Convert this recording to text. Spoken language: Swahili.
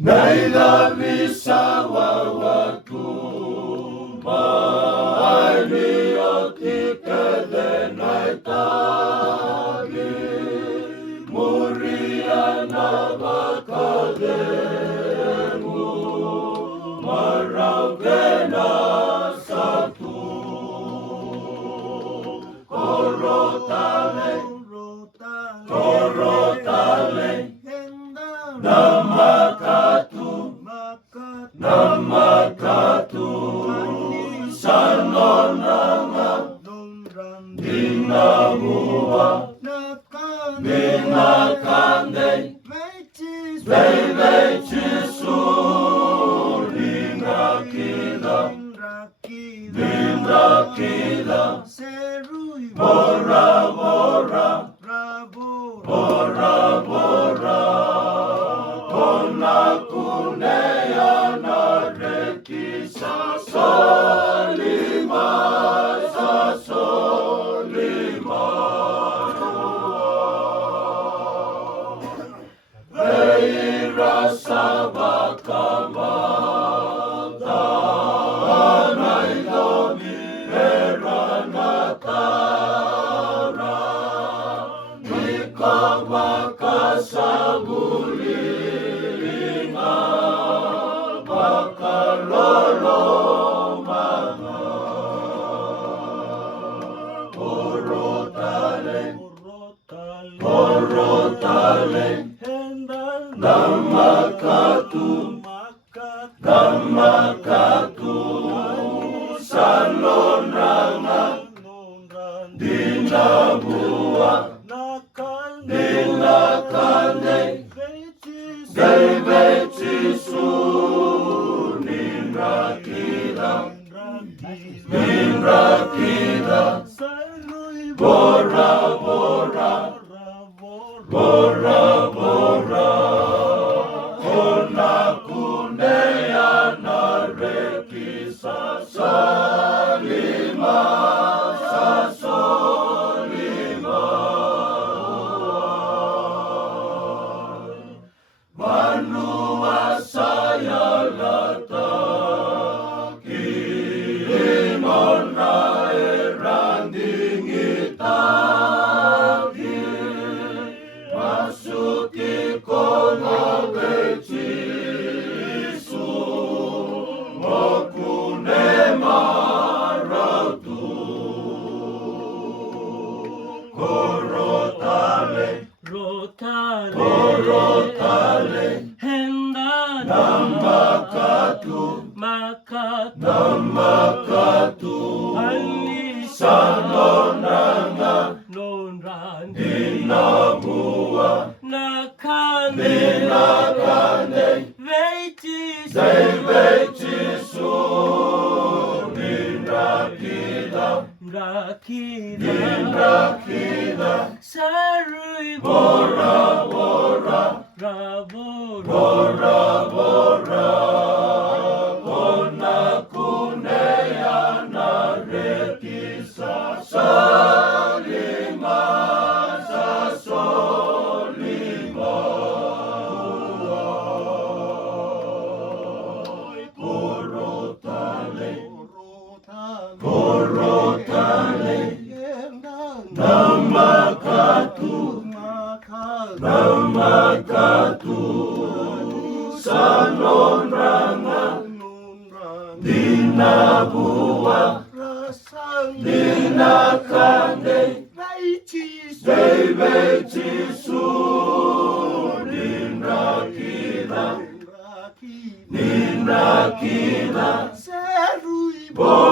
Nailamisa wawatu maaniot ikele naitali muriana bakademu maravena satu korotale namakatu sanonanga dinamua dinakande veivechisu lindrakila bora onakunea narekisa solima veirasa bakamata nailomi eranatara nikawakasabulinga bakalolomanga korotale namakatu sanonranga dinabua dinakande veivechisu nindrakila bora onakunea narekisa salima manua sayalata kimona erandingitagi masuki kona vechisu mokune maratu korotale namakatu sanonranga dinabua dinakande veivechisu nindrakila bora onakunea narekisa salima korotale namakatu sanonranga dinabua dinakande veivechisu nindrakila bora